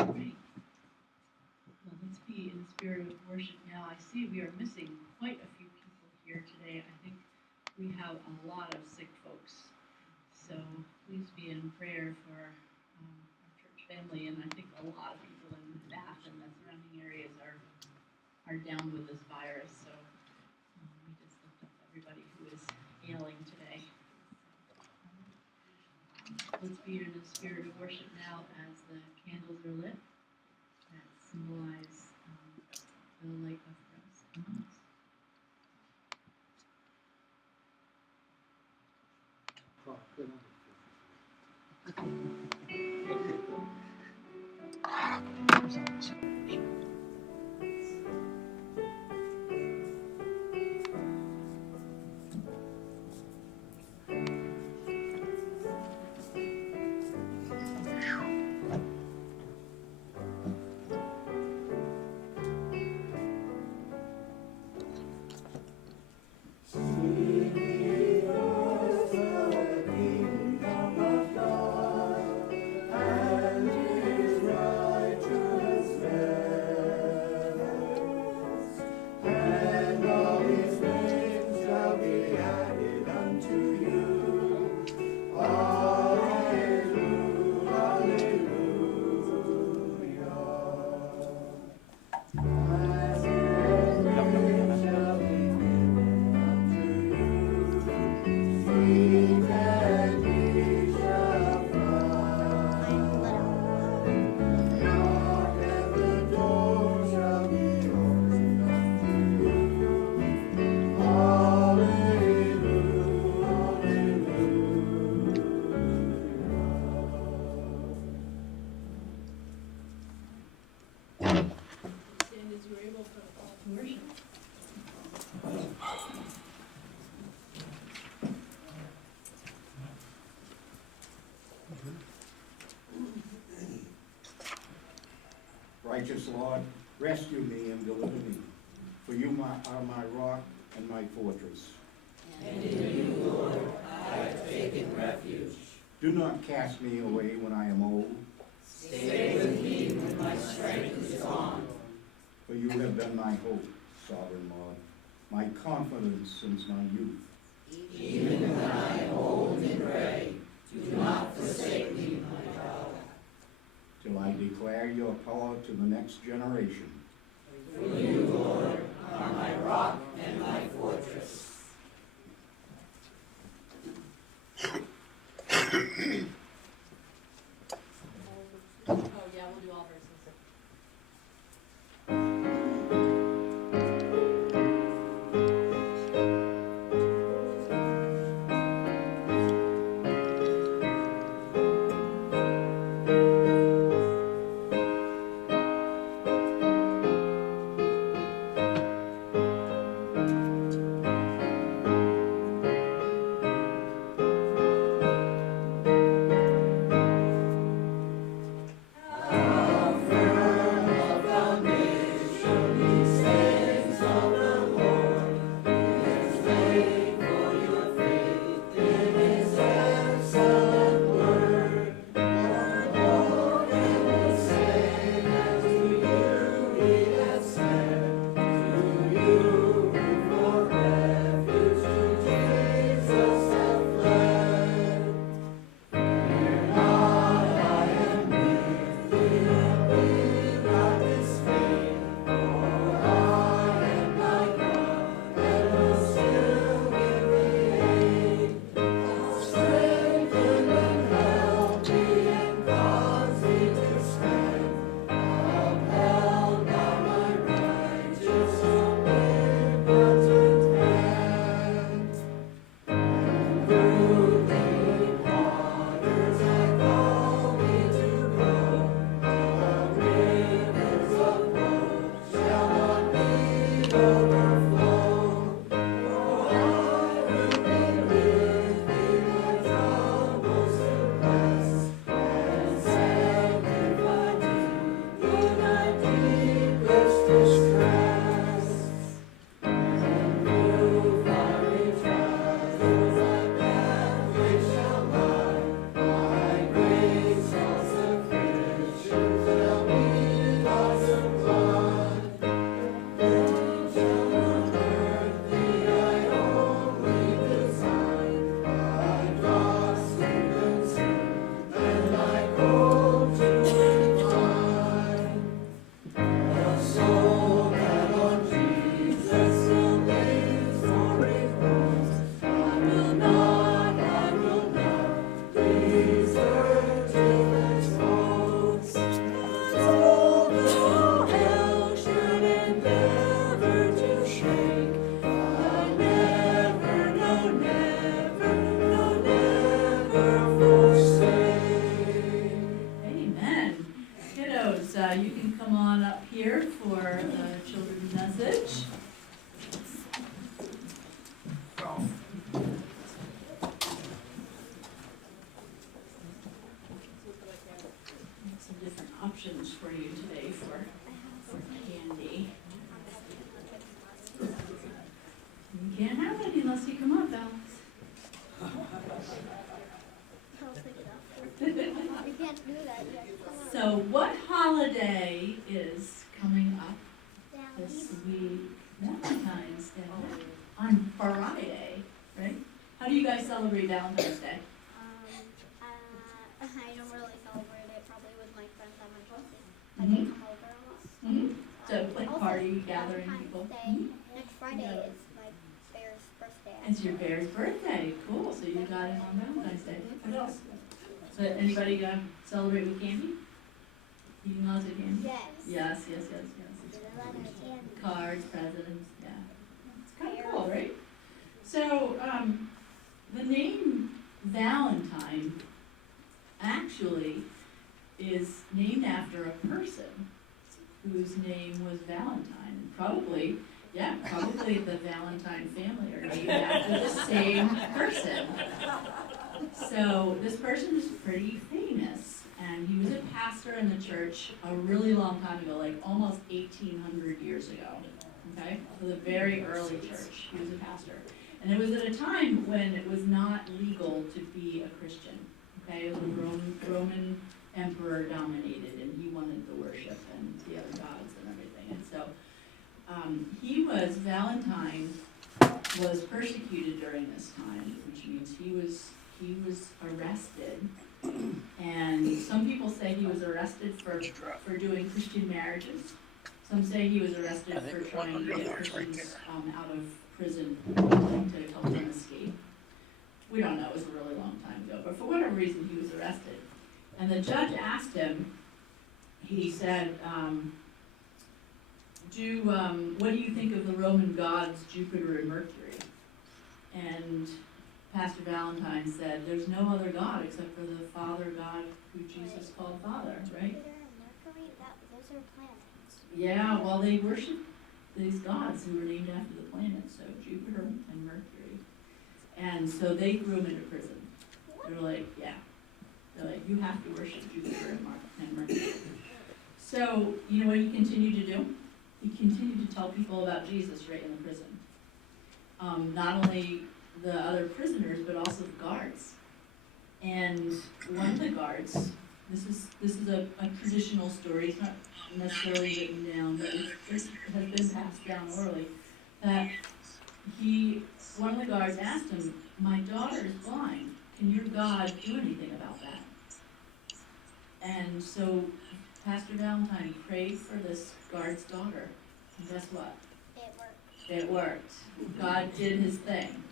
Right. Well, let's be in the spirit of worship now. I see we are missing quite a few people here today. I think we have a lot of sick folks. So please be in prayer for our church family. And I think a lot of people in Bath and the surrounding areas are down with this virus. So we just lift up everybody who is ailing today. Let's be in the spirit of worship now as the candles are lit that symbolize the light of Christ among us. Righteous Lord, rescue me and deliver me, for you are my rock and my fortress. And in you, Lord, I have taken refuge. Do not cast me away when I am old. Stay with me when my strength is gone. For you have been my hope, sovereign Lord, my confidence since my youth. Even when I am old and gray, do not forsake me, my God. Till I declare your power to the next generation. For you, Lord, are my rock and my fortress. Oh, yeah, we'll do all verses. you can come on up here for the children's message. Some different options for you today for candy. You can't have any unless you come up, Alex. You can't do that yet. So what holiday is coming up this week? Valentine's Day. On Friday, right? How do you guys celebrate Valentine's Day? I don't really celebrate it, probably with my friends at my house. I Mhm. can come over a lot. Mm-hmm. So like Also, party, gathering Valentine's people. Day. Mhm. Next Friday is my bear's birthday. It's your bear's birthday. Cool. So you got it on Valentine's Day. What else? So anybody celebrate with candy? Eating lots of candy? Yes. Yes. There's a lot of candy. Cards, presents, yeah. It's kind of cool, right? So, the name Valentine actually is named after a person whose name was Valentine. Probably the Valentine family are named after the same person. So this person is pretty famous, and he was a pastor in the church a really long time ago, like almost 1,800 years ago. Okay, so the very early church, he was a pastor. And it was at a time when it was not legal to be a Christian. Okay, it was a Roman emperor dominated, and he wanted the worship and the other gods and everything. And so Valentine was persecuted during this time, which means he was arrested. And some people say he was arrested for doing Christian marriages. Some say he was arrested for trying to get Christians out of prison to help them escape. We don't know, it was a really long time ago, but for whatever reason he was arrested. And the judge asked him, he said, what do you think of the Roman gods Jupiter and Mercury? And Pastor Valentine said, there's no other God except for the Father God who Jesus called Father, right? Jupiter and Mercury, those are planets. Yeah, well, they worship these gods who were named after the planets, so Jupiter and Mercury. And so they threw him into prison. They were like, you have to worship Jupiter and Mercury. So, you know what he continued to do? He continued to tell people about Jesus right in the prison. Not only the other prisoners, but also the guards. And one of the guards, this is a traditional story, it's not necessarily written down, but it has been passed down orally, that one of the guards asked him, my daughter is blind, can your God do anything about that? And so Pastor Valentine prayed for this guard's daughter, and guess what? It worked. It worked. God did his thing.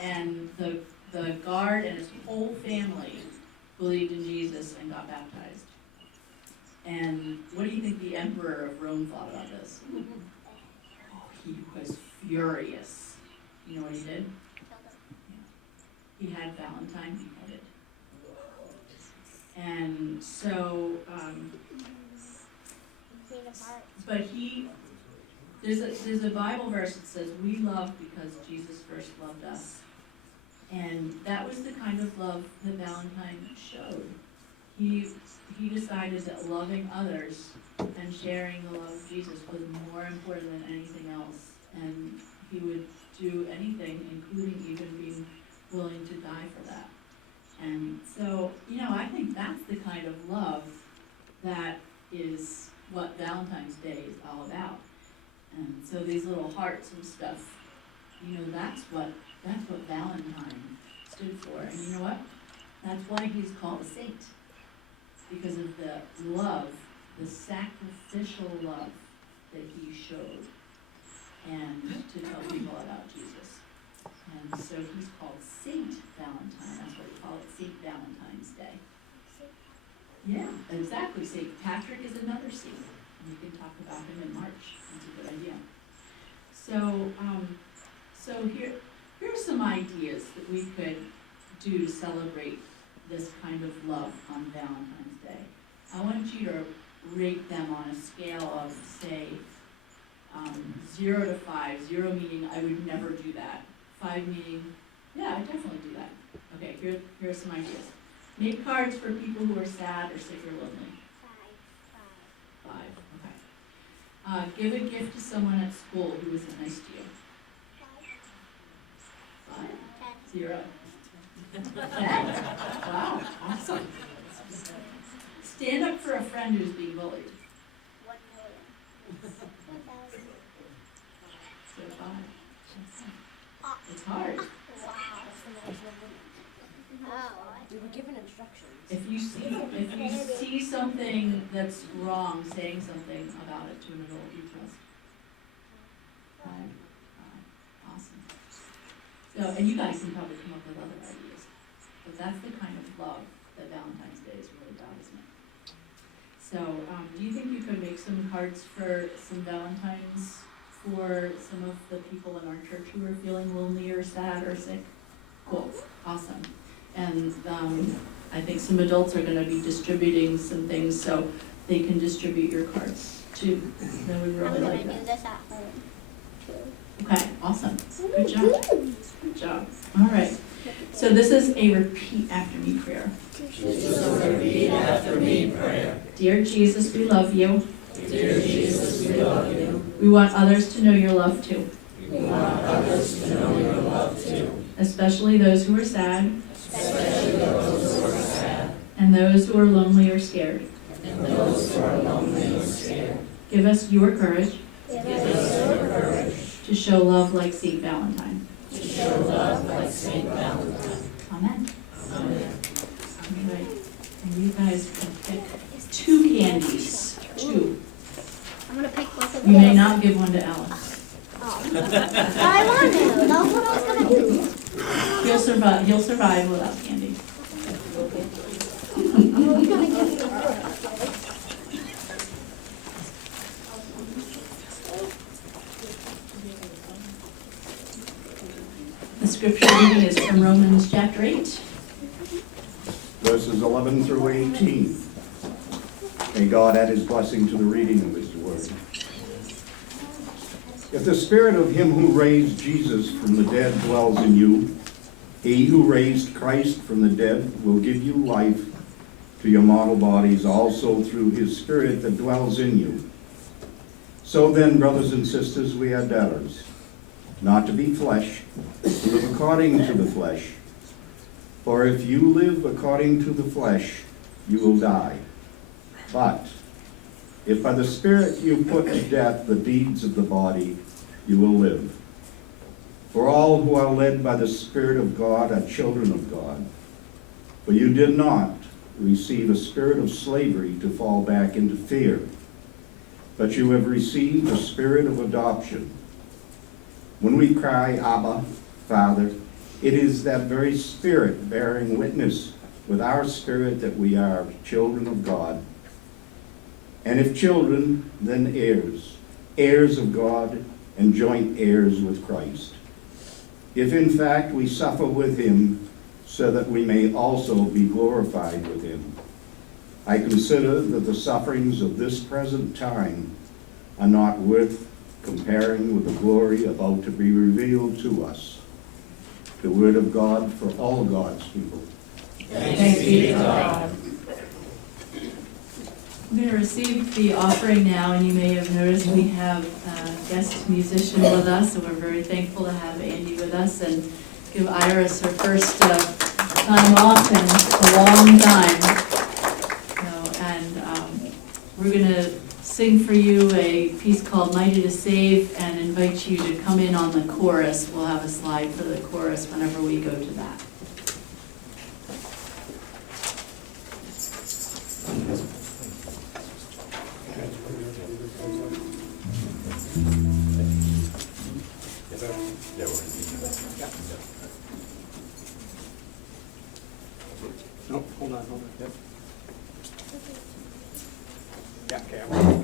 And the guard and his whole family believed in Jesus and got baptized. And what do you think the emperor of Rome thought about this? Oh, he was furious. You know what he did? He had Valentine beheaded. And so, but there's a Bible verse that says, we love because Jesus first loved us. And that was the kind of love that Valentine showed. He decided that loving others and sharing the love of Jesus was more important than anything else. And he would do anything, including even being willing to die for that. And so, I think that's the kind of love that is what Valentine's Day is all about. And so these little hearts and stuff, that's what Valentine stood for. And you know what? That's why he's called a saint. Because of the love, the sacrificial love that he showed, and to tell people about Jesus. And so he's called Saint Valentine. That's what we call it, Saint Valentine's Day. Yeah, exactly. Saint Patrick is another saint. We can talk about him in March. That's a good idea. So here's some ideas that we could do to celebrate this kind of love on Valentine's Day. I want you to rate them on a scale of, say, 0 to 5, 0 meaning I would never do that, 5 meaning, yeah, I definitely do that. Okay, here are some ideas. Make cards for people who are sad or sick or lonely. 5, okay. Give a gift to someone at school who isn't nice to you. 5, 0. 10. Wow, awesome. Stand up for a friend who's being bullied. 1,000,000. So 5. It's hard. We were given instructions. If you see something that's wrong, saying something about it to an adult you trust. 5. Awesome. So, and you guys can probably come up with other ideas, but that's the kind of love that Valentine's Day is really about, isn't it? So, do you think you could make some cards for some Valentines for some of the people in our church who are feeling lonely or sad or sick? Cool, awesome. And I think some adults are going to be distributing some things so they can distribute your cards too. They would really I'm like gonna that. do this at home too. Okay, awesome. Good job. Good job. All right. So this is a repeat after me prayer. Jesus, repeat after me prayer. Dear Jesus, we love you. Dear Jesus, we love you. We want others to know your love too, We want others to know your love too, especially those who are sad especially those who are sad and those who are lonely or scared. and those who are lonely and scared. Give us your courage Give us your courage to show love like Saint Valentine. to show love like Saint Valentine. Amen. Amen. All right. And you guys can pick 2 candies. 2. I'm gonna pick both of You may these. not give one to Alice. I want to. That's what I was gonna do. He'll survive without candy. I was gonna give you the The scripture reading is from Romans chapter 8. Verses 11 through 18. May God add his blessing to the reading of his word. If the spirit of him who raised Jesus from the dead dwells in you, he who raised Christ from the dead will give you life to your mortal bodies also through his spirit that dwells in you. So then, brothers and sisters, we are debtors, not to be flesh, to live according to the flesh. For if you live according to the flesh, you will die. But if by the Spirit you put to death the deeds of the body, you will live. For all who are led by the Spirit of God are children of God. For you did not receive a spirit of slavery to fall back into fear, but you have received the spirit of adoption. When we cry, Abba, Father, it is that very Spirit bearing witness with our spirit that we are children of God. And if children, then heirs, heirs of God and joint heirs with Christ. If in fact we suffer with him, so that we may also be glorified with him. I consider that the sufferings of this present time are not worth comparing with the glory about to be revealed to us. The word of God for all God's people. Thanks be to God. I'm going to receive the offering now, and you may have noticed we have a guest musician with us, and we're very thankful to have Andy with us, and give Iris her first time off in a long time. We're going to sing for you a piece called Mighty to Save, and invite you to come in on the chorus. We'll have a slide for the chorus whenever we go to that. No, hold on. Yep. Yeah, camera.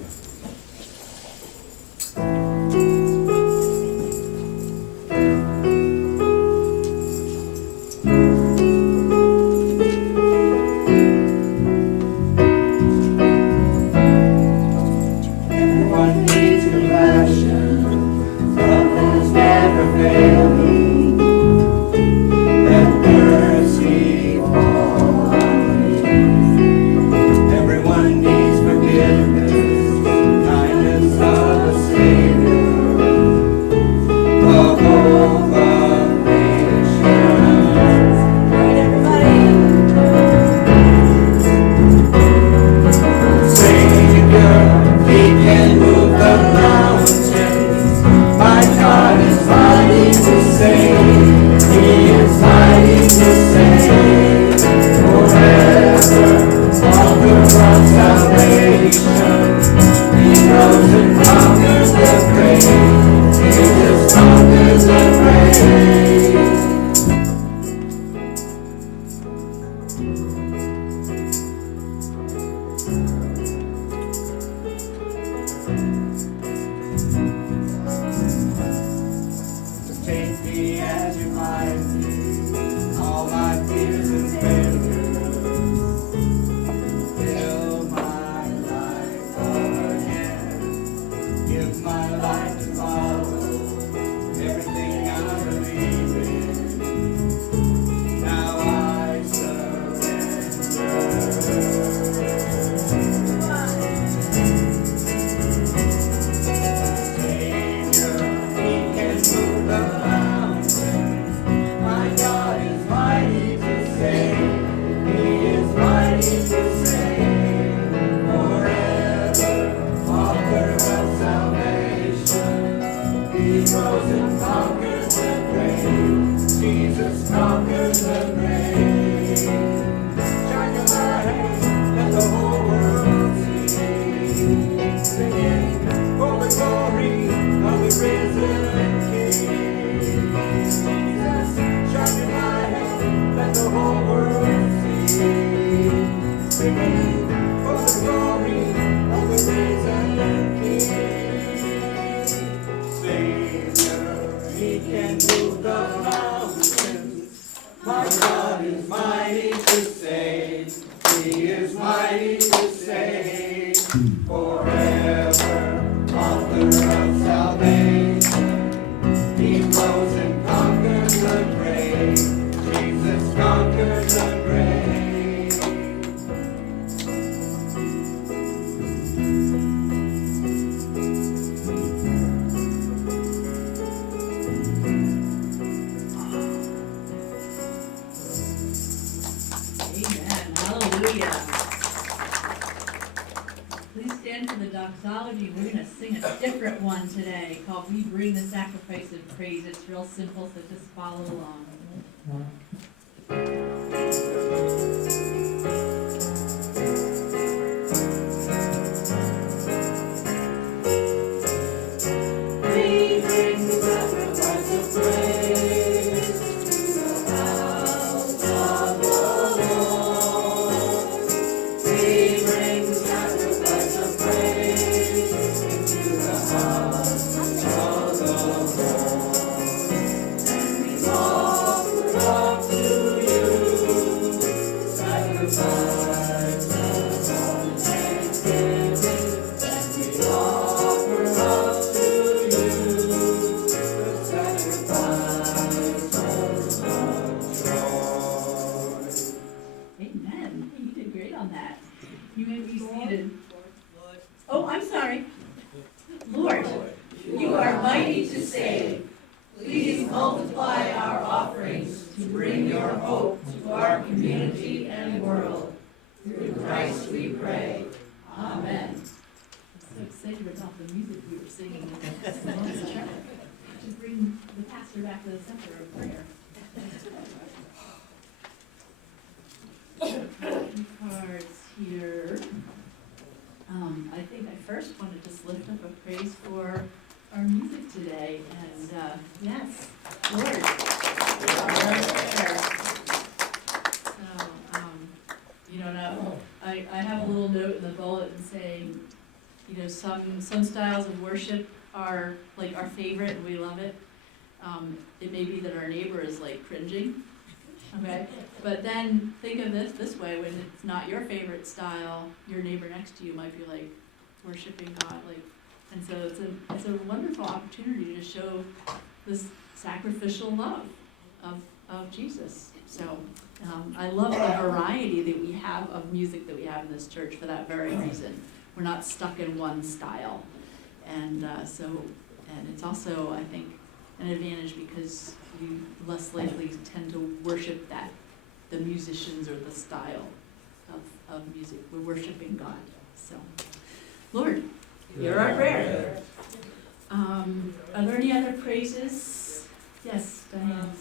Amen. Hallelujah. Please stand for the doxology. We're going to sing a different one today called We Bring the Sacrifice of Praise. It's real simple, so just follow along. We bring the sacrifice of praise to the house of the Lord. We bring the sacrifice of praise into the house of the Lord. And we offer up to you sacrifice of thanksgiving. And we offer up to you the sacrifice of joy. Amen. You did great on that. You may be seated. Oh, I'm sorry. Lord, you are mighty to save. Please multiply our offerings to bring your hope to our community and world. Through Christ we pray. Amen. I'm so excited about the music we were singing. To bring the pastor back to the center of prayer. Cards here. I think I first want to just lift up a praise for our music today, and yes, Lord, you are there. So, now I have a little note in the bulletin saying, some styles of worship are like our favorite and we love it. It may be that our neighbor is like cringing. Okay, but then think of this way, when it's not your favorite style, your neighbor next to you might be like worshiping God, and so it's a wonderful opportunity to show this sacrificial love of Jesus. So I love the variety that we have of music that we have in this church for that very reason. We're not stuck in one style, and it's also, I think, an advantage because you less likely tend to worship the musicians or the style of music. We're worshiping God. So, Lord, hear our prayer. Are there any other praises? Yes, Diane.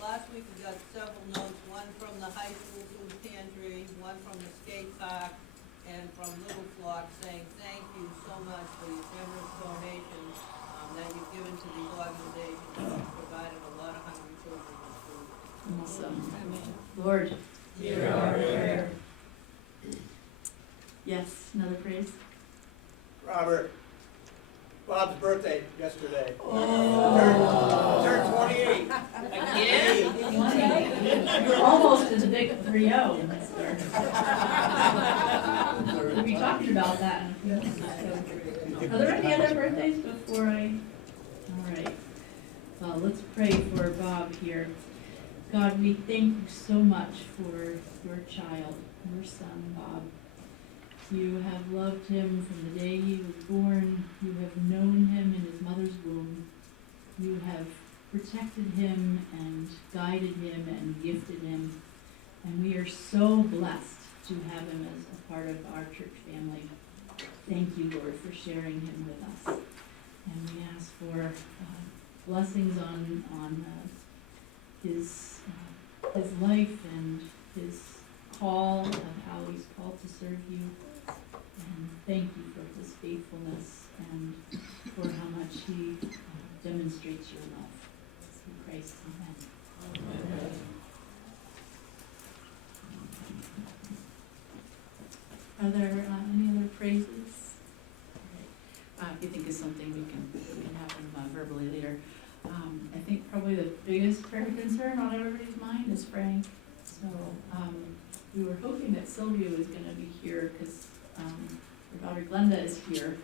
Last week we got several notes, one from the high school food pantry, one from the skate park, and from Little Flock saying thank you so much for your generous donations that you've given to these organizations that have provided a lot of hungry children with food. Awesome. Lord, hear our prayer. Yes, another praise. Robert, Bob's birthday yesterday. Oh. Turned 28. Again? You're almost in the big 3-0, mister. We'll be talking about that in a few minutes. Are there any other birthdays before I? All right. Well, let's pray for Bob here. God, we thank you so much for your child, your son, Bob. You have loved him from the day he was born. You have known him in his mother's womb. You have protected him and guided him and gifted him. And we are so blessed to have him as a part of our church family. Thank you, Lord, for sharing him with us. And we ask for blessings on his life and his call, of how he's called to serve you. And thank you for his faithfulness and for how much he demonstrates your love. Through Christ, amen. Amen. Are there any other praises? If you think of something, we can have them verbally later. I think probably the biggest prayer concern on everybody's mind is Frank. So we were hoping that Sylvia was going to be here because her daughter Glenda is here.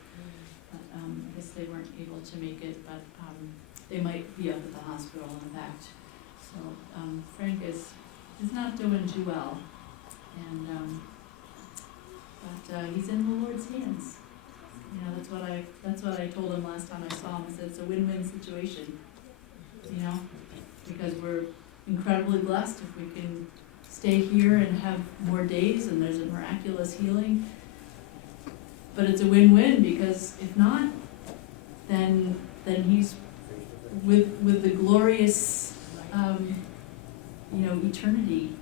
But I guess they weren't able to make it, but they might be up at the hospital, in fact. So Frank is not doing too well, and but he's in the Lord's hands. You know, that's what I told him last time I saw him. I said it's a win-win situation. You know, because we're incredibly blessed if we can stay here and have more days, and there's a miraculous healing. But it's a win-win because if not, then he's with the glorious, eternity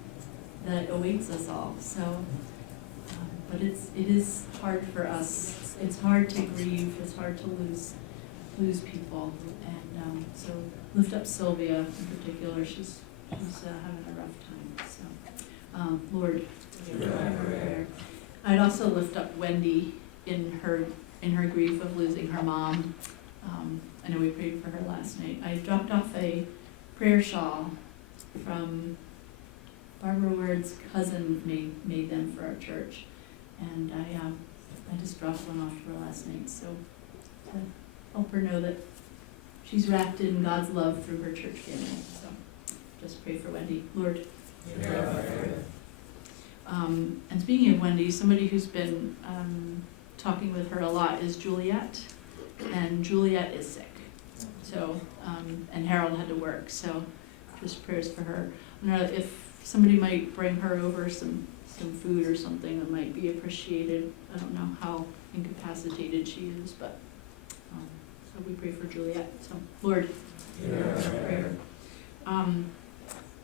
that awaits us all. So, but it is hard for us. It's hard to grieve. It's hard to lose people, and so lift up Sylvia in particular. She's having a rough time. So, Lord, prayer. I'd also lift up Wendy in her grief of losing her mom. I know we prayed for her last night. I dropped off a prayer shawl from Barbara Ward's cousin made them for our church, and I just dropped one off to her last night. So to help her know that she's wrapped in God's love through her church family. So just pray for Wendy, Lord. And speaking of Wendy, somebody who's been talking with her a lot is Juliet, and Juliet is sick. So, and Harold had to work, so just prayers for her. I don't know if somebody might bring her over some food or something that might be appreciated. I don't know how incapacitated she is, but so we pray for Juliet. So, Lord, prayer.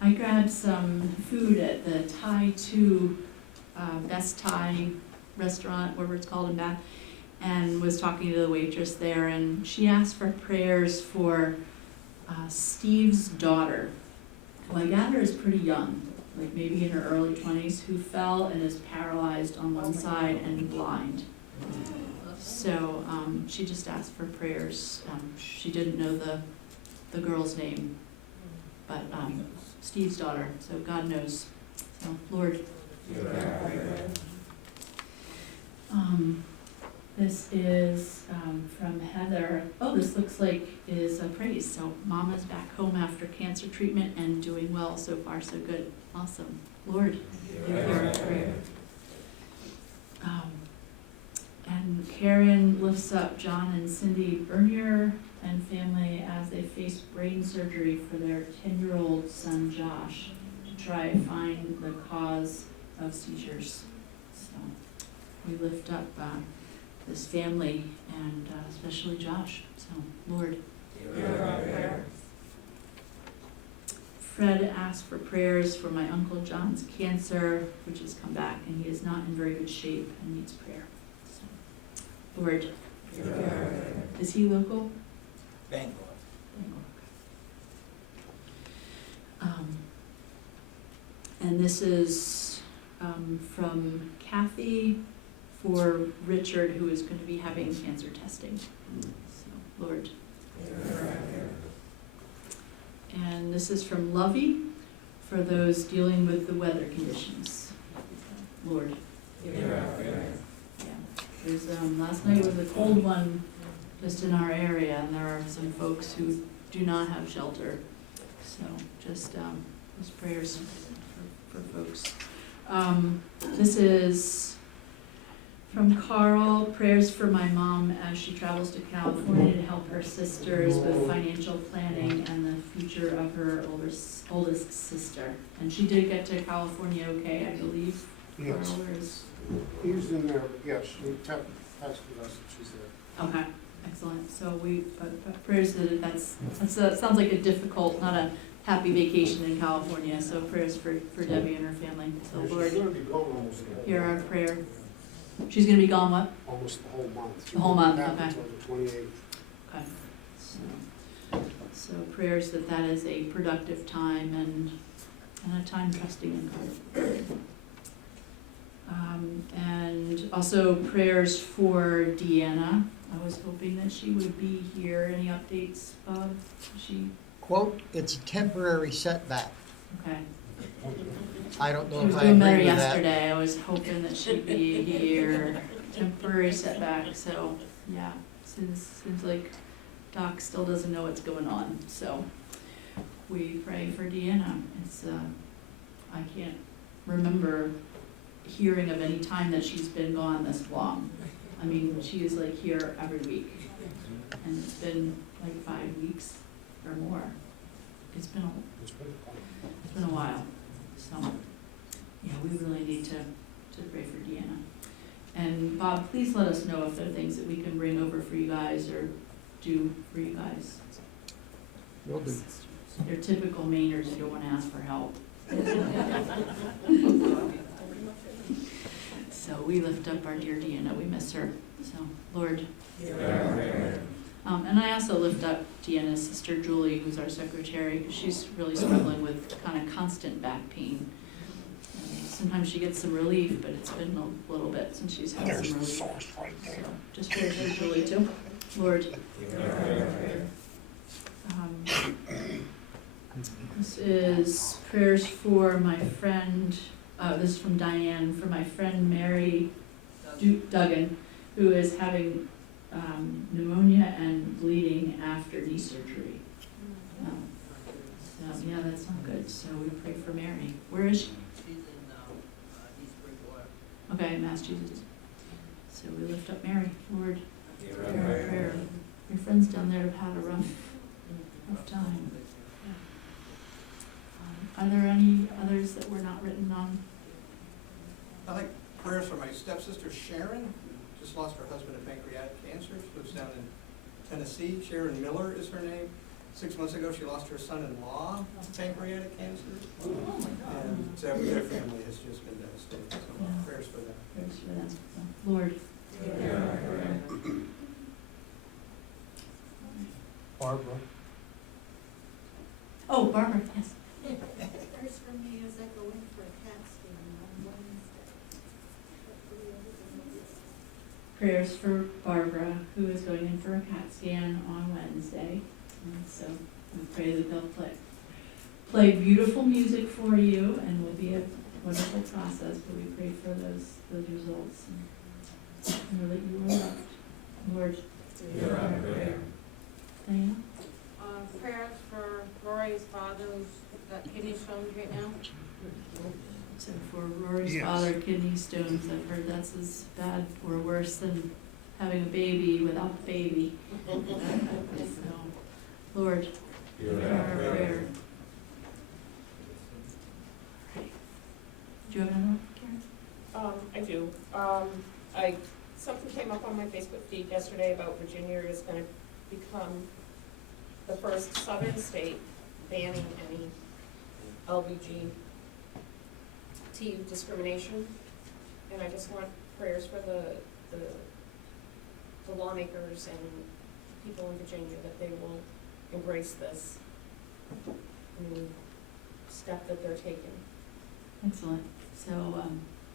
I grabbed some food at the Thai 2 Best Thai restaurant, whatever it's called in Bath, and was talking to the waitress there, and she asked for prayers for Steve's daughter, who I gather is pretty young, like maybe in her early 20s, who fell and is paralyzed on one side and blind. So she just asked for prayers. She didn't know the girl's name, but Steve's daughter, so God knows. So, Lord. This is from Heather. Oh, this looks like is a praise. So Mama's back home after cancer treatment and doing well so far, so good. Awesome. Lord, hear our prayer. And Karen lifts up John and Cindy Bernier and family as they face brain surgery for their 10-year-old son Josh to try and find the cause of seizures. So we lift up this family and especially Josh. So, Lord. Fred asked for prayers for my Uncle John's cancer, which has come back, and he is not in very good shape and needs prayer. So, Lord. Is he local? Bangor. And this is from Kathy for Richard, who is going to be having cancer testing. So, Lord. And this is from Lovey for those dealing with the weather conditions. Lord. Yeah. There's last night was a cold one just in our area, and there are some folks who do not have shelter. So just prayers for folks. This is from Carl, prayers for my mom as she travels to California to help her sisters with financial planning and the future of her oldest sister. And she did get to California okay, I believe. Yes. Or is, He's in there, yes, he texted us that she's there. okay, excellent. So but prayers that sounds like a difficult, not a happy vacation in California. So prayers for Debbie and her family. So She's Lord, gonna be gone almost the whole hear our month. prayer. She's gonna be gone what? Almost the whole month. The whole month, Back okay. Until the 28th. Okay. So prayers that is a productive time and a time trusting in God. And also prayers for Deanna. I was hoping that she would be here. Any updates, Bob? She, Quote, "It's a temporary setback." okay. I don't She know was if I doing better agree with that. yesterday. I was hoping that she'd be here. Temporary setback, so, yeah. Seems like Doc still doesn't know what's going on, so we pray for Deanna. It's, I can't remember hearing of any time that she's been gone this long. I mean, she is like here every week, and it's been like 5 weeks or more. It's been a while, so, yeah, we really need to pray for Deanna. And Bob, please let us know if there are things that we can bring over for you guys or do for you guys. Will do. They're typical Mainers, you don't wanna ask for help. So we lift up our dear Deanna, we miss her, so, Lord. And I also lift up Deanna's sister Julie, who's our secretary, because she's really struggling with kind of constant back pain. Sometimes she gets some relief, but it's been a little bit since she's had some relief. So just prayers for Julie too. Lord. This is prayers for my friend, this is from Diane, for my friend Mary Duggan, who is having pneumonia and bleeding after knee surgery. So, yeah, that's not good, so we pray for Mary. Where is she? She's in, East Bridgewater. Okay, Massachusetts. So we lift up Mary, Lord, hear our prayer. Your friends down there have had a rough time. Are there any others that were not written on? I like prayers for my stepsister Sharon, who just lost her husband to pancreatic cancer. She lives down in Tennessee. Sharon Miller is her name. 6 months ago, she lost her son-in-law to pancreatic cancer. And their family has just been devastated. So Yeah. prayers for them. Prayers for them. So, Lord. Hear our prayer. Barbara. Oh, Barbara, yes. First for me is I go in for a CAT scan on Wednesday. Hopefully everything will be Prayers for Barbara, who is going in for a CAT scan on Wednesday. And so we pray that they'll play beautiful music for you and will be a wonderful process, but we pray for those results and know that you are loved. Lord, hear our prayer. Diana? Prayers for Rory's father who's got kidney stones right now. So for Rory's Yes. father, kidney stones, I've heard that's as bad or worse than having a baby without the baby. So, Lord, hear our prayer. Do you have another one, Karen? I do. Something came up on my Facebook feed yesterday about Virginia is gonna become the first southern state banning any LBGT discrimination. And I just want prayers for the lawmakers and people in Virginia that they will embrace this new step that they're taking. Excellent. So,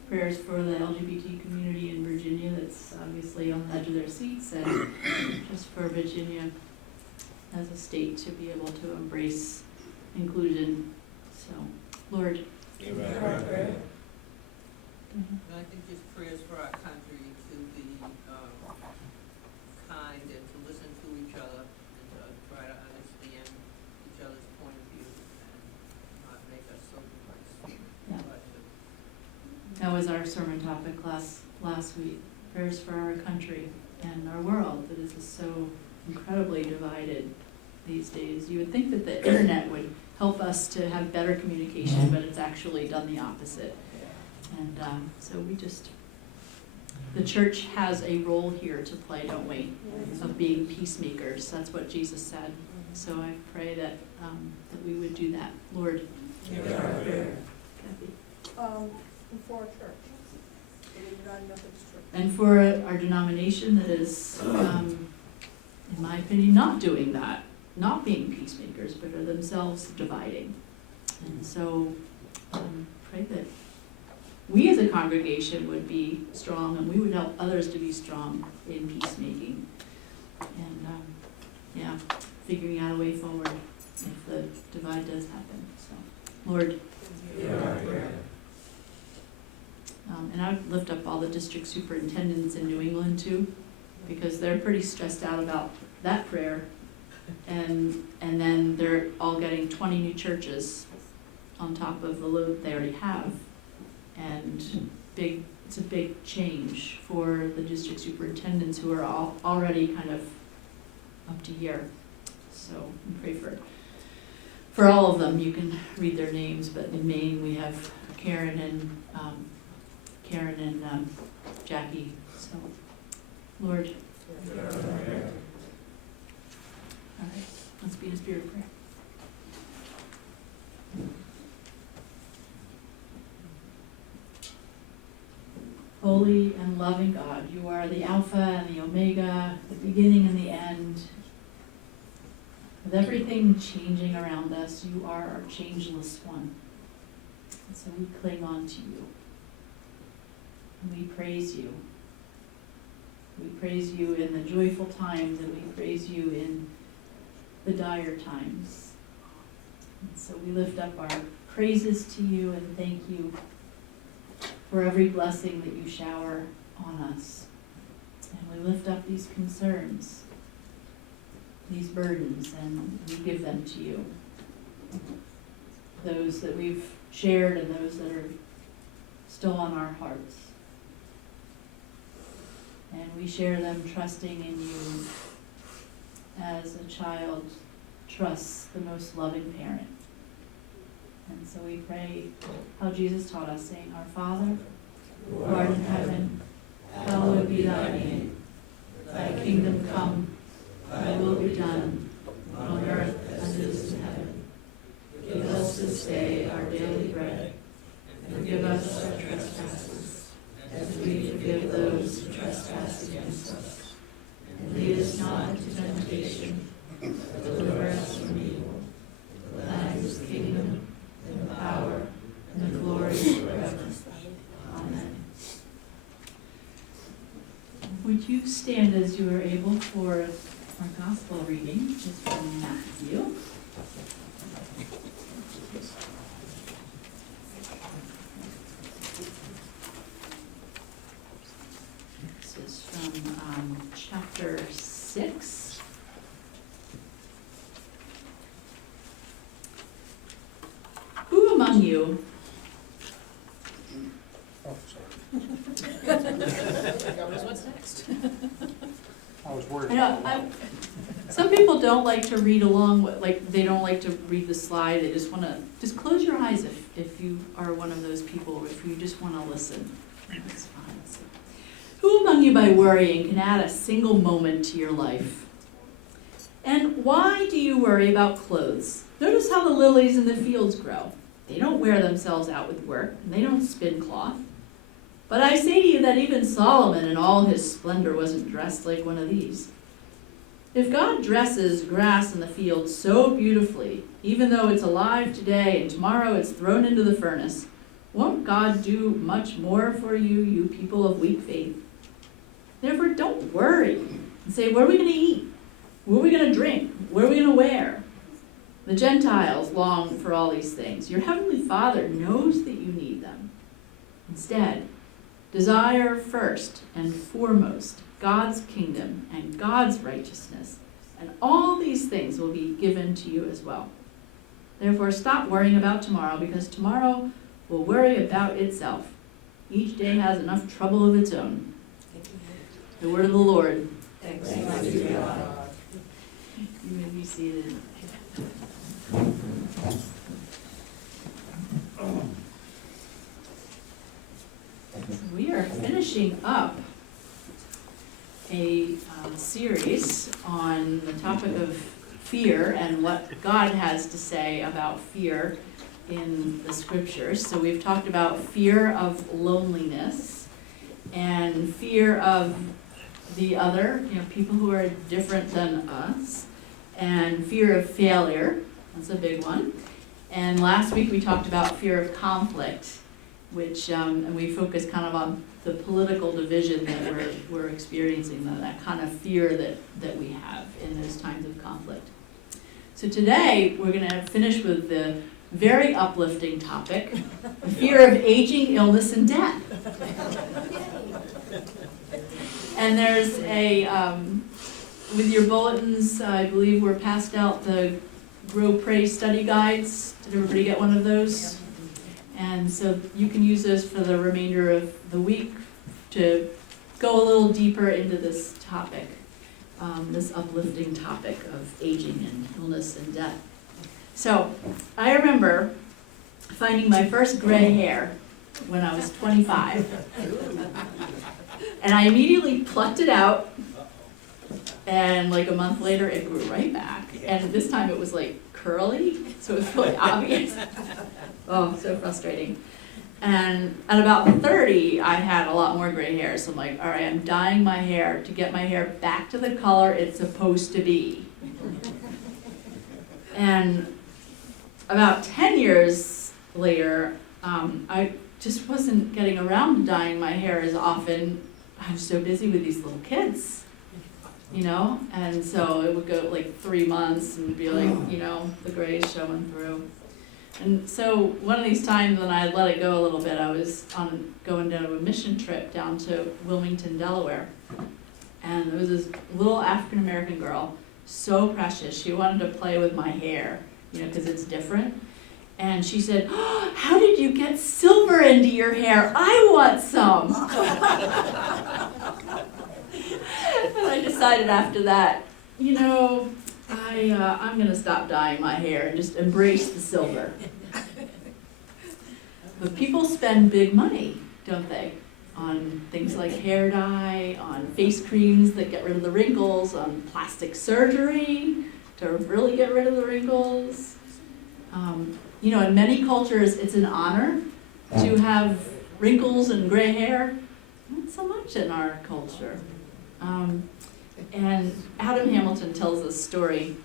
prayers for the LGBT community in Virginia that's obviously on the edge of their seats, and just for Virginia as a state to be able to embrace inclusion. So, Lord. And I think just prayers for our country to be kind and to listen to each other and to try to understand each other's point of view and not make us so divisive. Yeah. But, That was our sermon topic last week. Prayers for our country and our world that is so incredibly divided these days. You would think that the internet would help us to have better communication, but it's actually done the opposite. And so the church has a role here to play, don't we, of being peacemakers. That's what Jesus said. So I pray that we would do that. Lord, hear our prayer. Kathy. For a church. United Methodist Church. And for our denomination that is, in my opinion, not doing that, not being peacemakers, but are themselves dividing. And so pray that we as a congregation would be strong and we would help others to be strong in peacemaking. And figuring out a way forward if the divide does happen. So, Lord, hear our prayer. And I would lift up all the district superintendents in New England too, because they're pretty stressed out about that prayer. And then they're all getting 20 new churches on top of the load they already have. And it's a big change for the district superintendents who are already kind of up to here. So we pray for all of them. You can read their names, but in Maine we have Karen and Jackie. So, Lord. All right, let's be in a spirit of prayer. Holy and loving God, you are the Alpha and the Omega, the beginning and the end. With everything changing around us, you are our changeless one. And so we cling on to you. And we praise you. We praise you in the joyful times, and we praise you in the dire times. And so we lift up our praises to you and thank you for every blessing that you shower on us. And we lift up these concerns, these burdens, and we give them to you. Those that we've shared and those that are still on our hearts. And we share them trusting in you as a child trusts the most loving parent. And so we pray how Jesus taught us, saying, Our Father, who art in heaven, hallowed be thy name. Thy kingdom come, thy will be done, on earth as it is in heaven. Give us this day our daily bread, and forgive us our trespasses, as we forgive those who trespass against us. And lead us not into temptation, but deliver us from evil. For thine is the kingdom, and the power, and the glory forever. Amen. Would you stand as you are able for our gospel reading, which is from Matthew. This is from chapter 6. Who among you? Oh, sorry. What's next? I was worried. I know, some people don't like to read along, like they don't like to read the slide. They just want to, just close your eyes if you are one of those people, or if you just want to listen. That's fine. So, who among you by worrying can add a single moment to your life? And why do you worry about clothes? Notice how the lilies in the fields grow. They don't wear themselves out with work, and they don't spin cloth. But I say to you that even Solomon in all his splendor wasn't dressed like one of these. If God dresses grass in the field so beautifully, even though it's alive today and tomorrow it's thrown into the furnace, won't God do much more for you, you people of weak faith? Therefore, don't worry and say, what are we going to eat? What are we going to drink? What are we going to wear? The Gentiles long for all these things. Your heavenly Father knows that you need them. Instead, desire first and foremost God's kingdom and God's righteousness, and all these things will be given to you as well. Therefore, stop worrying about tomorrow, because tomorrow will worry about itself. Each day has enough trouble of its own. The word of the Lord. Thanks be to God. You may be seated. We are finishing up a series on the topic of fear and what God has to say about fear in the scriptures. So we've talked about fear of loneliness and fear of the other, people who are different than us, and fear of failure. That's a big one. And last week we talked about fear of conflict, which, and we focused kind of on the political division that we're experiencing, that kind of fear that we have in those times of conflict. So today we're going to finish with the very uplifting topic, the fear of aging, illness, and death. And there's with your bulletins, I believe were passed out the Grow, Pray study guides. Did everybody get one of those? And so you can use those for the remainder of the week to go a little deeper into this topic, this uplifting topic of aging and illness and death. So I remember finding my first gray hair when I was 25. And I immediately plucked it out, and like a month later it grew right back. And this time it was like curly, so it was really obvious. Oh, so frustrating. And at about 30, I had a lot more gray hair, so I'm like, all right, I'm dyeing my hair to get my hair back to the color it's supposed to be. And about 10 years later, I just wasn't getting around to dyeing my hair as often. I was so busy with these little kids, and so it would go like 3 months and be like, the gray is showing through. And so one of these times when I let it go a little bit, I was going down a mission trip down to Wilmington, Delaware. And there was this little African-American girl, so precious. She wanted to play with my hair, because it's different. And she said, "Oh, how did you get silver into your hair? I want some." And I decided after that, I'm going to stop dyeing my hair and just embrace the silver. But people spend big money, don't they, on things like hair dye, on face creams that get rid of the wrinkles, on plastic surgery to really get rid of the wrinkles. In many cultures, it's an honor to have wrinkles and gray hair. Not so much in our culture. And Adam Hamilton tells this story.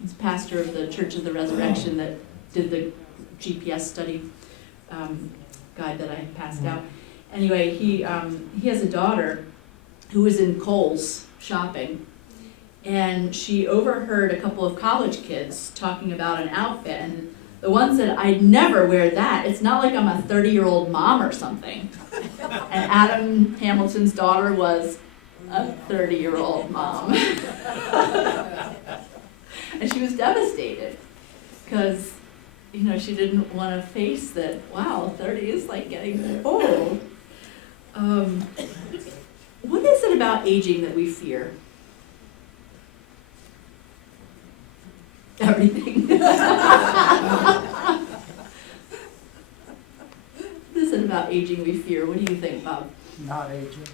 He's pastor of the Church of the Resurrection that did the GPS study guide that I passed out. Anyway, he has a daughter who was in Kohl's shopping, and she overheard a couple of college kids talking about an outfit, and the one said, "I'd never wear that. It's not like I'm a 30-year-old mom or something." And Adam Hamilton's daughter was a 30-year-old mom. And she was devastated because, she didn't want to face that, wow, 30 is like getting old. What is it about aging that we fear? Everything. What is it about aging we fear? What do you think, Bob? Not aging.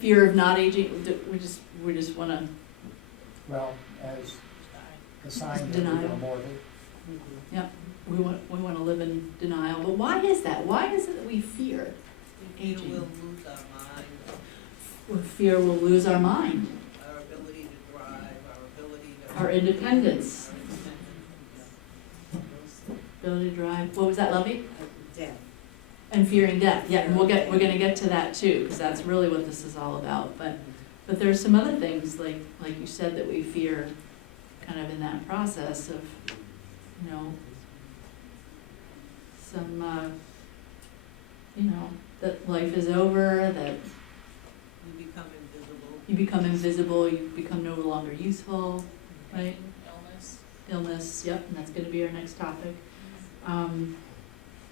Fear of not aging? We just want to... Well, as a sign that Denial. we're mortal. Yep, we want to live in denial. But why is that? Why is it that we fear aging? We'll lose our mind, Or fear we'll lose our mind, our ability to drive, our ability to... our independence, ability to drive. What was that, Lovey? Death. And fearing death. Yeah, and we're going to get to that too, because that's really what this is all about. But there's some other things, like you said, that we fear kind of in that process of, some, that life is over, that You become invisible. you become no longer useful, right? Illness, yep, and that's going to be our next topic.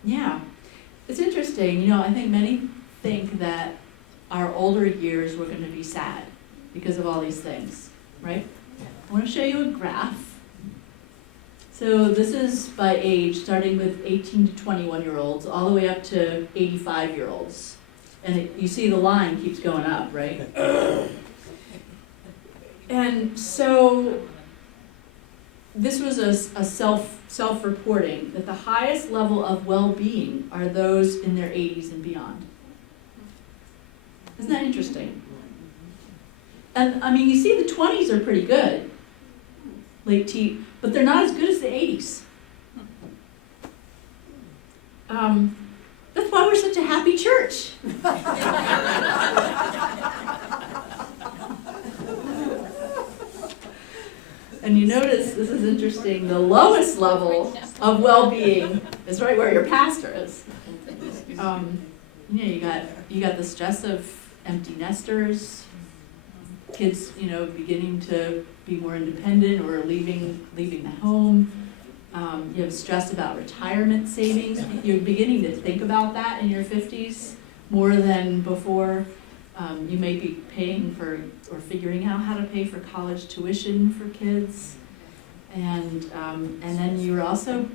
Yeah, it's interesting, I think many think that our older years we're going to be sad because of all these things, right? I want to show you a graph. So this is by age, starting with 18 to 21-year-olds, all the way up to 85-year-olds. And you see the line keeps going up, right? And so this was a self-reporting that the highest level of well-being are those in their 80s and beyond. Isn't that interesting? And I mean, you see the 20s are pretty good, late teen, but they're not as good as the 80s. That's why we're such a happy church. And you notice, this is interesting, the lowest level of well-being is right where your pastor is. You got the stress of empty nesters, kids, beginning to be more independent or leaving the home. You have stress about retirement savings. You're beginning to think about that in your 50s more than before. You may be paying for or figuring out how to pay for college tuition for kids. And then you're also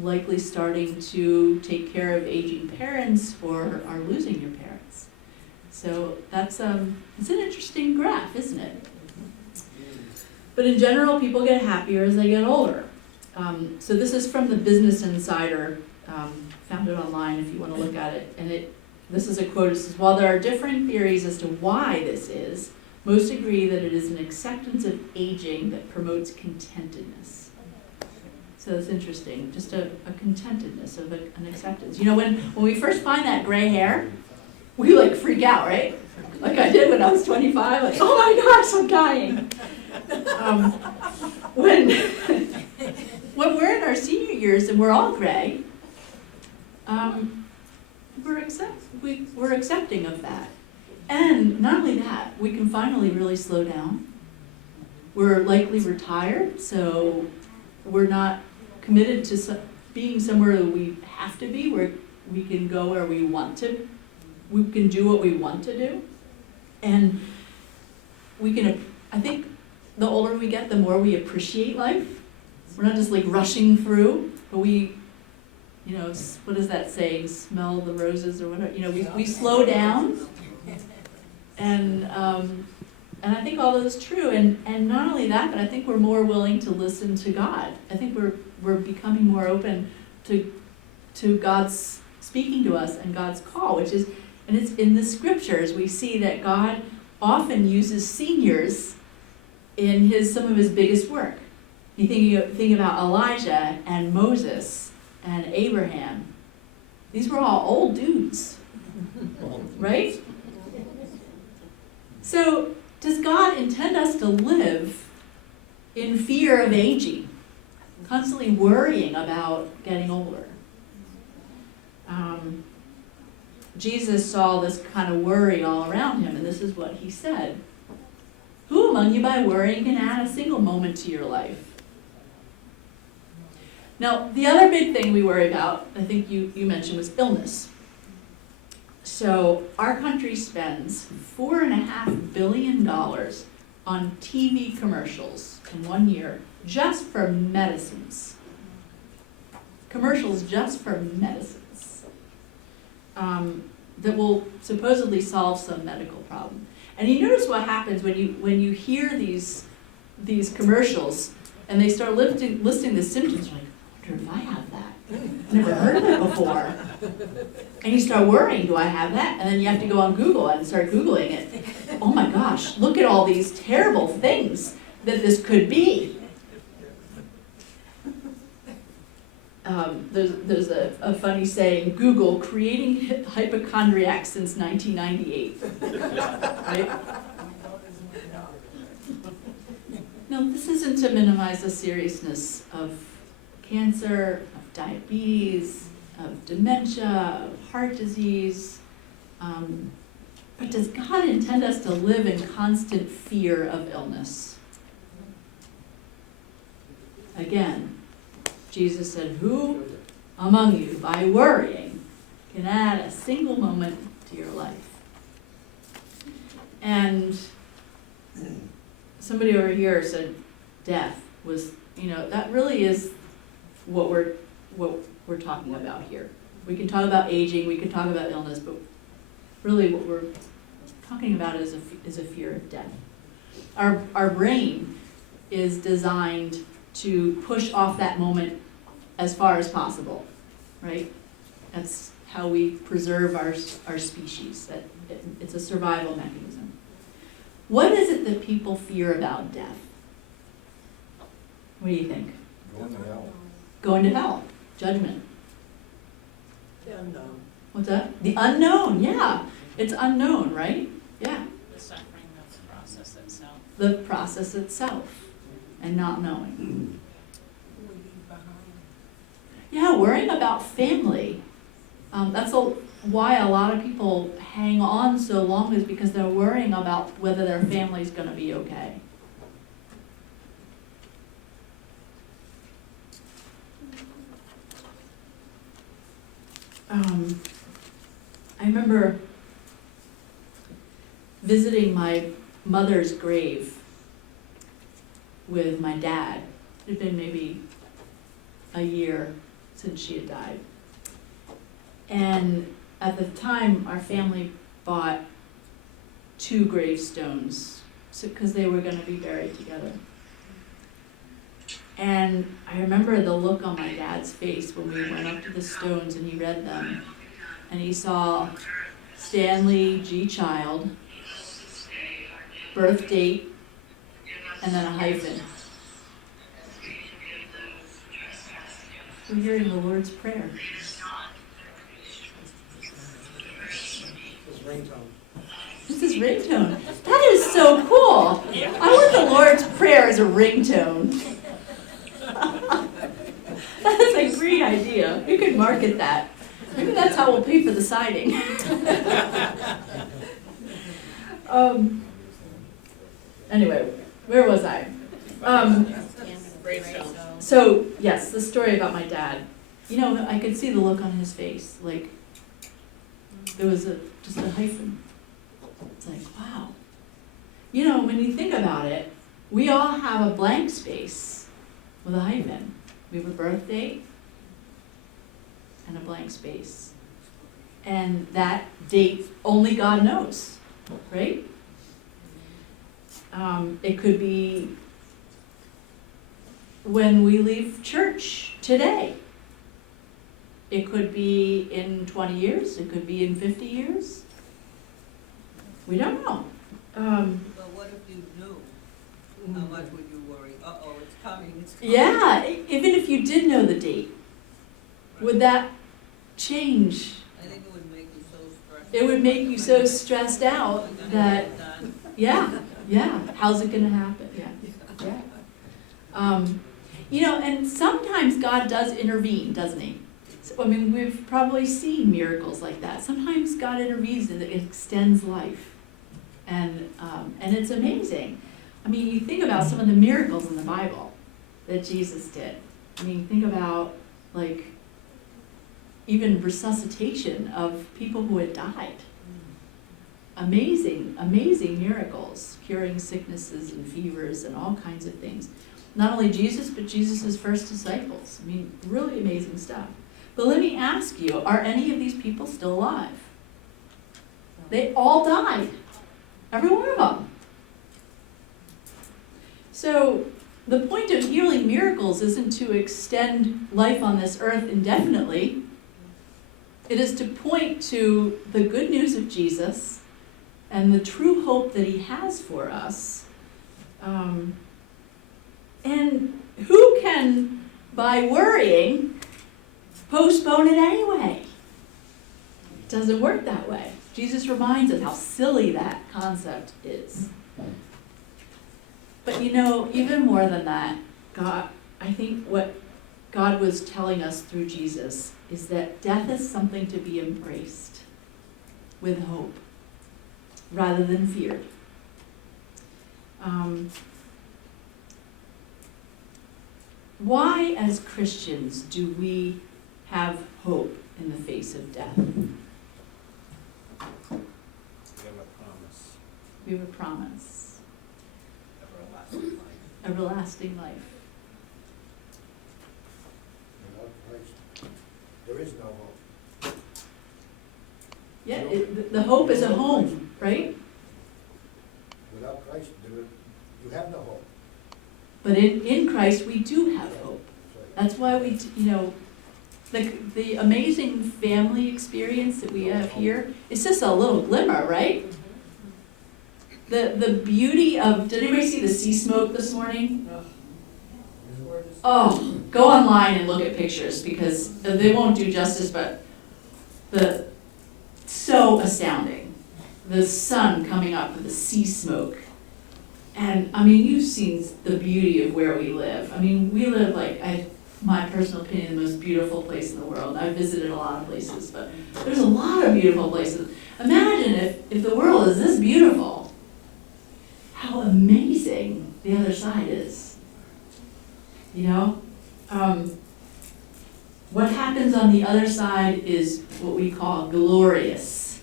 likely starting to take care of aging parents or are losing your parents. So that's it's an interesting graph, isn't it? But in general, people get happier as they get older. So this is from the Business Insider, found it online if you want to look at it. And this is a quote. It says, while there are differing theories as to why this is, most agree that it is an acceptance of aging that promotes contentedness. So it's interesting, just a contentedness of an acceptance. When we first find that gray hair, we freak out, right? Like I did when I was 25, like, oh my gosh, I'm dying. When we're in our senior years and we're all gray, we're accepting of that. And not only that, we can finally really slow down. We're likely retired, so we're not committed to being somewhere that we have to be, where we can go where we want to. We can do what we want to do. And I think the older we get, the more we appreciate life. We're not just rushing through, but we, what is that saying? Smell the roses or whatever. We slow down. And I think all that is true. And not only that, but I think we're more willing to listen to God. I think we're becoming more open to God's speaking to us and God's call, and it's in the scriptures we see that God often uses seniors in some of his biggest work. You think about Elijah and Moses and Abraham. These were all old dudes, right? So, does God intend us to live in fear of aging, constantly worrying about getting older? Jesus saw this kind of worry all around him, and this is what he said. Who among you by worrying can add a single moment to your life? Now, the other big thing we worry about, I think you mentioned, was illness. So our country spends $4.5 billion on TV commercials in 1 year just for medicines. Commercials just for medicines that will supposedly solve some medical problem. And you notice what happens when you hear these commercials and they start listing the symptoms. You're like, I wonder if I have that. I've never heard of it before. And you start worrying, do I have that? And then you have to go on Google and start Googling it. Oh my gosh, look at all these terrible things that this could be. There's a funny saying, Google, creating hypochondriacs since 1998. Right? Now, this isn't to minimize the seriousness of cancer, of diabetes, of dementia, of heart disease. But does God intend us to live in constant fear of illness? Again, Jesus said, who among you, by worrying, can add a single moment to your life? And somebody over here said death was, that really is what we're talking about here. We can talk about aging, we can talk about illness, but really what we're talking about is a fear of death. Our brain is designed to push off that moment as far as possible, right? That's how we preserve our species. It's a survival mechanism. What is it that people fear about death? What do you think? Going to hell. Going to hell, judgment. The unknown. What's that? The unknown, yeah. It's unknown, right? Yeah. The suffering of the process itself. The process itself and not knowing. Who we leave behind. Yeah, worrying about family. That's why a lot of people hang on so long, is because they're worrying about whether their family's going to be okay. I remember visiting my mother's grave with my dad. It had been maybe a year since she had died. And at the time, our family bought 2 gravestones because they were going to be buried together. And I remember the look on my dad's face when we went up to the stones and he read them. And he saw Stanley G. Child, birth date, and then a hyphen. We're hearing the Lord's Prayer. His ringtone. This is ringtone. That is so cool. I want the Lord's Prayer as a ringtone. That is a great idea. You could market that. Maybe that's how we'll pay for the siding. Anyway, where was I? So, yes, the story about my dad. You know, I could see the look on his face. Like, there was just a hyphen. It's like, wow. You know, when you think about it, we all have a blank space with a hyphen. We have a birth date and a blank space. And that date only God knows, right? It could be when we leave church today. It could be in 20 years. It could be in 50 years. We don't know. But what if you knew? How much would you worry? Uh-oh, it's coming, it's coming. Yeah, even if you did know the date, would that change? I think it would make you so stressed. It would make you so stressed out that, yeah, how's it gonna happen? Yeah. You know, and sometimes God does intervene, doesn't he? So, I mean, we've probably seen miracles like that. Sometimes God intervenes and it extends life. And it's amazing. I mean, you think about some of the miracles in the Bible that Jesus did. I mean, think about, like, even resuscitation of people who had died. Amazing, amazing miracles, curing sicknesses and fevers and all kinds of things. Not only Jesus, but Jesus' first disciples. I mean, really amazing stuff. But let me ask you, are any of these people still alive? They all died. Every one of them. So the point of healing miracles isn't to extend life on this earth indefinitely. It is to point to the good news of Jesus and the true hope that he has for us. And who can, by worrying, postpone it anyway? It doesn't work that way. Jesus reminds us how silly that concept is. But you know, even more than that, I think what God was telling us through Jesus is that death is something to be embraced with hope rather than feared. Why, as Christians, do we have hope in the face of death? We have a promise. We have a promise. Everlasting life. Everlasting life. There is no hope. Yeah, the hope is a home, right? Without Christ, you have no hope. But in Christ, we do have hope. That's why we, the amazing family experience that we have here, it's just a little glimmer, right? The beauty of, did anybody see the sea smoke this morning? Oh, go online and look at pictures because they won't do justice, but so astounding. The sun coming up with the sea smoke. And I mean, you've seen the beauty of where we live. I mean, we live my personal opinion, the most beautiful place in the world. I've visited a lot of places, but there's a lot of beautiful places. Imagine if the world is this beautiful, how amazing the other side is. You know? What happens on the other side is what we call glorious.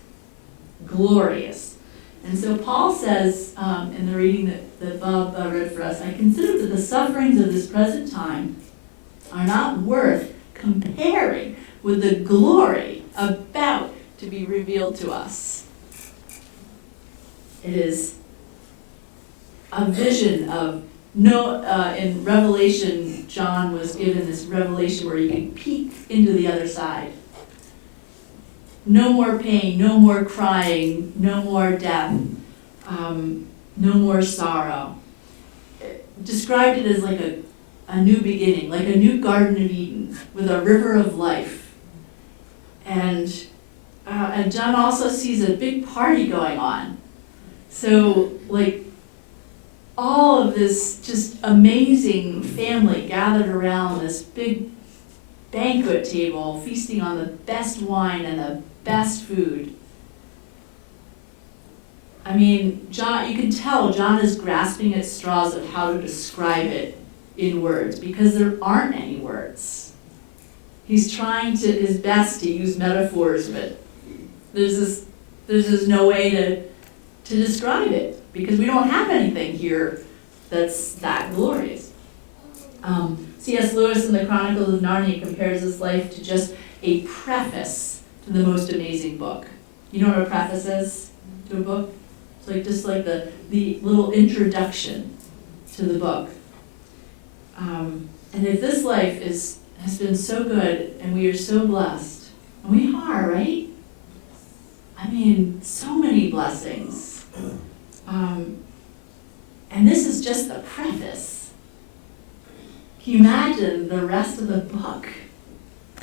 Glorious. And so Paul says in the reading that Bob read for us, I consider that the sufferings of this present time are not worth comparing with the glory about to be revealed to us. It is a vision of in Revelation, John was given this revelation where you can peek into the other side. No more pain, no more crying, no more death, no more sorrow. Described it as like a new beginning, like a new Garden of Eden with a river of life. And John also sees a big party going on. So like all of this just amazing family gathered around this big banquet table, feasting on the best wine and the best food. I mean, John, you can tell John is grasping at straws of how to describe it in words because there aren't any words. He's trying his best to use metaphors, but there's just no way to describe it because we don't have anything here that's that glorious. C.S. Lewis in the Chronicles of Narnia compares his life to just a preface to the most amazing book. You know what a preface is to a book? It's just like the little introduction to the book. And if this life has been so good and we are so blessed, and we are, right? I mean, so many blessings. And this is just the preface. Can you imagine the rest of the book?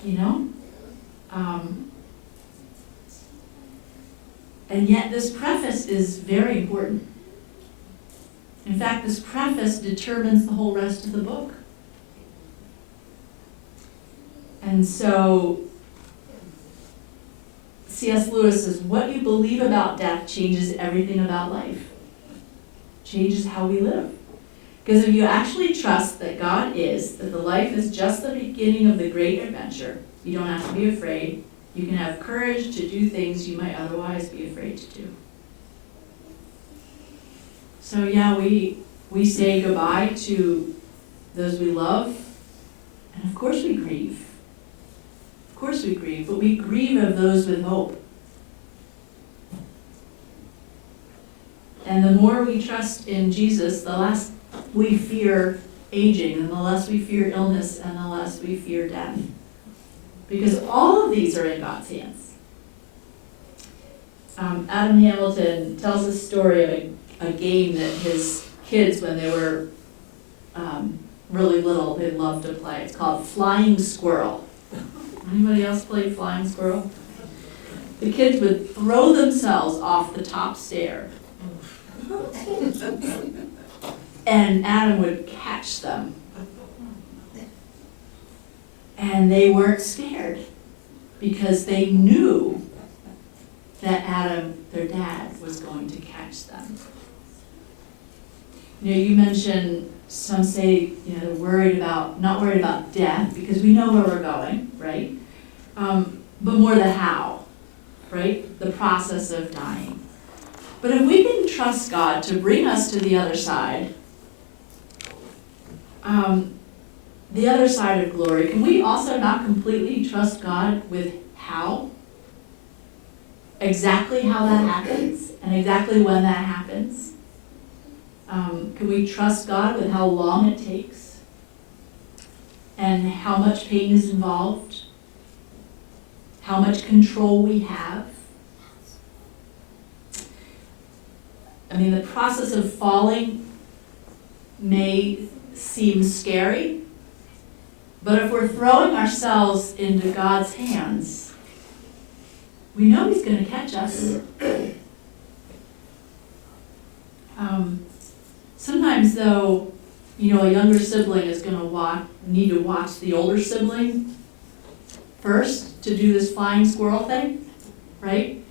You know? And yet this preface is very important. In fact, this preface determines the whole rest of the book. And so C.S. Lewis says, what you believe about death changes everything about life. Changes how we live. Because if you actually trust that God is, that the life is just the beginning of the great adventure, you don't have to be afraid. You can have courage to do things you might otherwise be afraid to do. So yeah, we say goodbye to those we love, and of course we grieve. Of course we grieve, but we grieve of those with hope. And the more we trust in Jesus, the less we fear aging, and the less we fear illness, and the less we fear death. Because all of these are in God's hands. Adam Hamilton tells a story of a game that his kids, when they were really little, they loved to play. It's called Flying Squirrel. Anybody else play Flying Squirrel? The kids would throw themselves off the top stair. And Adam would catch them. And they weren't scared because they knew that Adam, their dad, was going to catch them. You know, you mentioned, some say, they're not worried about death because we know where we're going, right? But more the how, right? The process of dying. But if we can trust God to bring us to the other side, then the other side of glory, can we also not completely trust God with how? Exactly how that happens and exactly when that happens? Can we trust God with how long it takes and how much pain is involved? How much control we have? I mean, the process of falling may seem scary, but if we're throwing ourselves into God's hands, we know He's going to catch us. Sometimes, though, a younger sibling is going to need to watch the older sibling first to do this flying squirrel thing, right?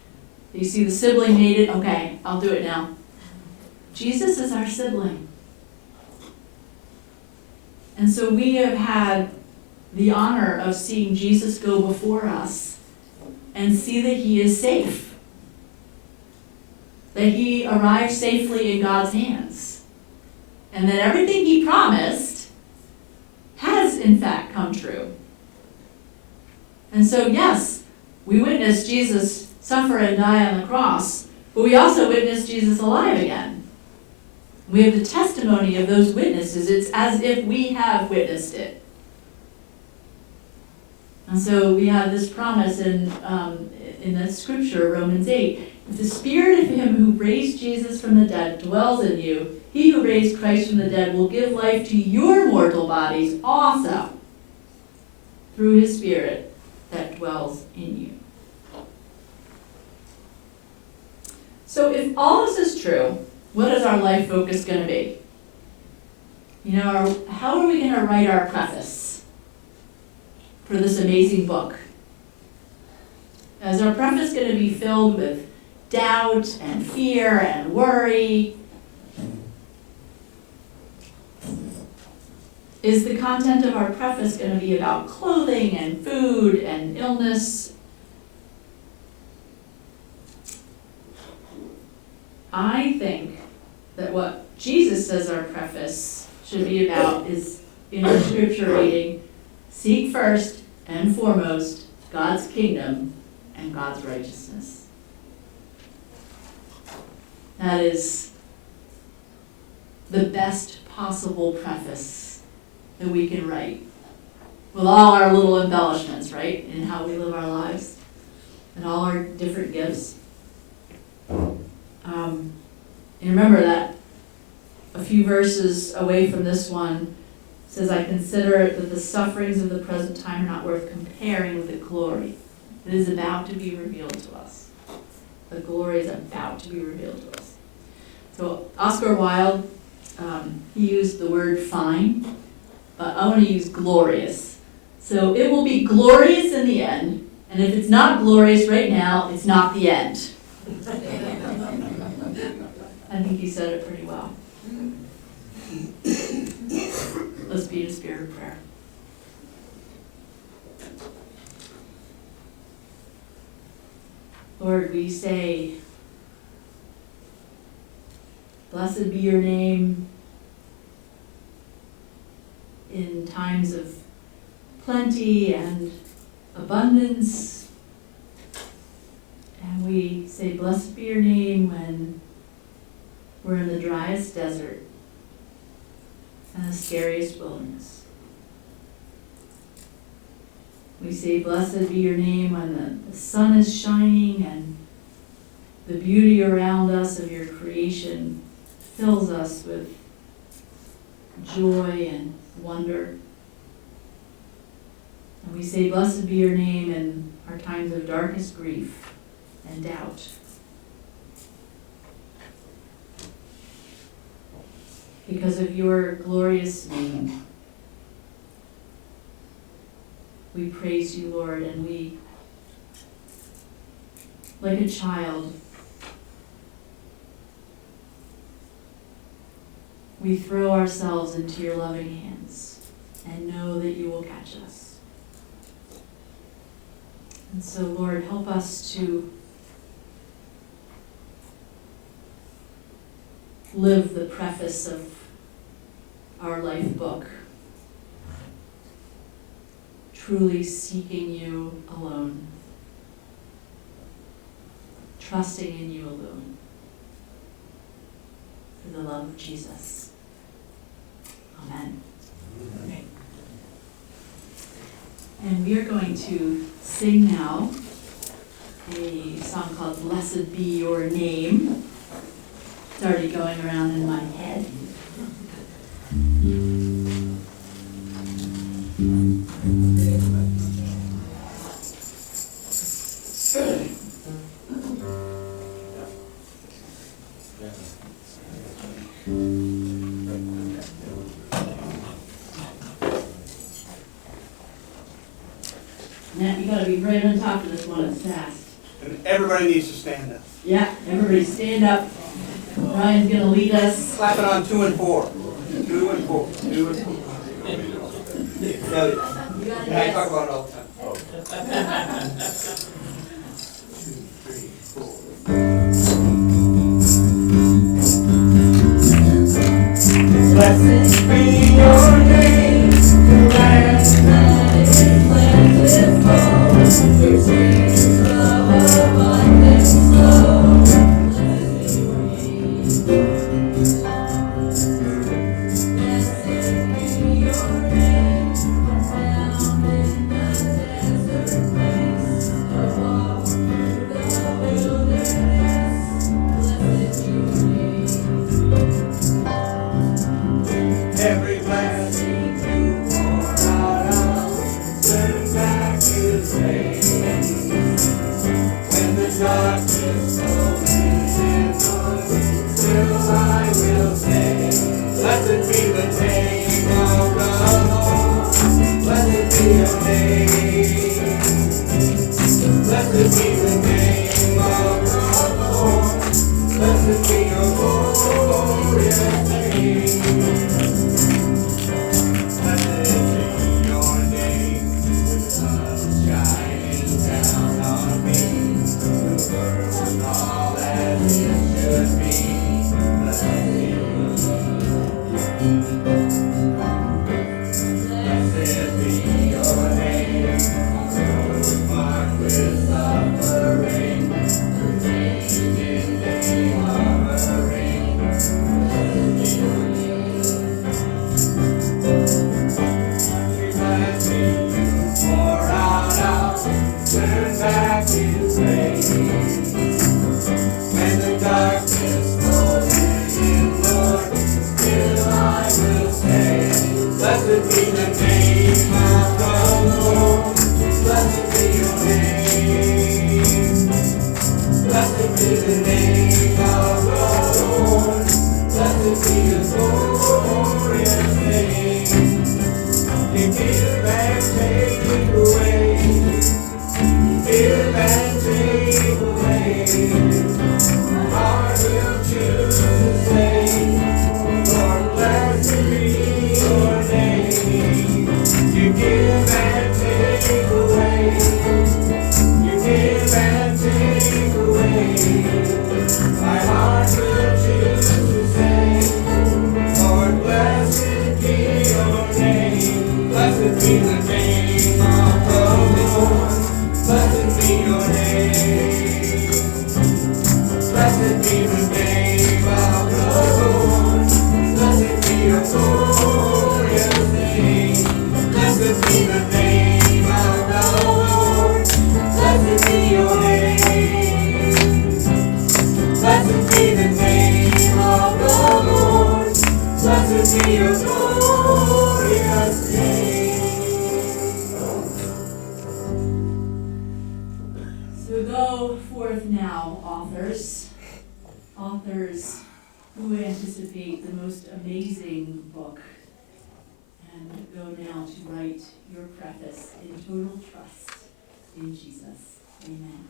You see the sibling made it, okay, I'll do it now. Jesus is our sibling. And so we have had the honor of seeing Jesus go before us and see that He is safe. That He arrived safely in God's hands. And that everything He promised has in fact come true. And so yes, we witnessed Jesus suffer and die on the cross, but we also witnessed Jesus alive again. We have the testimony of those witnesses. It's as if we have witnessed it. And so we have this promise in the scripture, Romans 8. If the spirit of Him who raised Jesus from the dead dwells in you, He who raised Christ from the dead will give life to your mortal bodies also through His Spirit that dwells in you. So if all this is true, what is our life focus going to be? How are we going to write our preface for this amazing book? Is our preface going to be filled with doubt and fear and worry? Is the content of our preface going to be about clothing and food and illness? I think that what Jesus says our preface should be about is, in our scripture reading, seek first and foremost God's kingdom and God's righteousness. That is the best possible preface that we can write, with all our little embellishments, right, in how we live our lives and all our different gifts. And remember that a few verses away from this one says, I consider that the sufferings of the present time are not worth comparing with the glory that is about to be revealed to us. The glory is about to be revealed to us. So Oscar Wilde, he used the word fine, but I want to use glorious. So it will be glorious in the end, and if it's not glorious right now, it's not the end. I think he said it pretty well. Let's be in a spirit of prayer. Lord, we say, blessed be your name in times of plenty and abundance. And we say, blessed be your name when we're in the driest desert and the scariest wilderness. We say, blessed be your name when the sun is shining and the beauty around us of your creation fills us with joy and wonder. And we say, blessed be your name in our times of darkest grief and doubt. Because of your glorious name, we praise you, Lord, and we, like a child, we throw ourselves into your loving hands and know that you will catch us. And so, Lord, help us to live the preface of our life book truly seeking you alone, trusting in you alone, for the love of Jesus. Amen. And we are going to sing now a song called Blessed Be Your Name. It's already going around in my head. Matt, you gotta be right on top of this one, it's fast. And everybody needs to stand up. Yeah, everybody stand up. Ryan's gonna lead us. Clap it on 2 and 4. 2 and 4. 2 and 4. Yeah, I talk about it all the time. 2, 3, 4. Blessed be your name, the land that is plentiful, your streams of abundance flow. Blessed be your name, found in the desert place, along through the wilderness. Blessed be your name. Every blessing you pour out, I'll turn back His rain. When the darkness closes in on, still I will say, blessed be the name of the Lord. Blessed be your name. Blessed be the name of the Lord. Blessed be your glorious name. Blessed be your name, with the sun shining down on me, the world all as it should be. Blessed be your name, road marked with suffering, remain in the offering. Blessed be your name. Every blessing you pour out, I'll turn back His rain. When the darkness closes in, Lord, still I will say, blessed be the name of the Lord. Blessed be your name. Blessed be the name of the Lord. Blessed be His glorious name. You give and take away. You give and take away. My heart will choose to say, Lord, blessed be your name. You give and take away. You give and take away. My heart will choose to say, Lord, blessed be your name. Blessed be the name of the Lord. Blessed be your name. Blessed be the name of the Lord. Blessed be your glorious name. Blessed be the name of the Lord. Blessed be your name. Blessed be the name of the Lord. Blessed be your glorious name. So go forth now, authors who anticipate the most amazing book, and go now to write your preface in total trust in Jesus. Amen.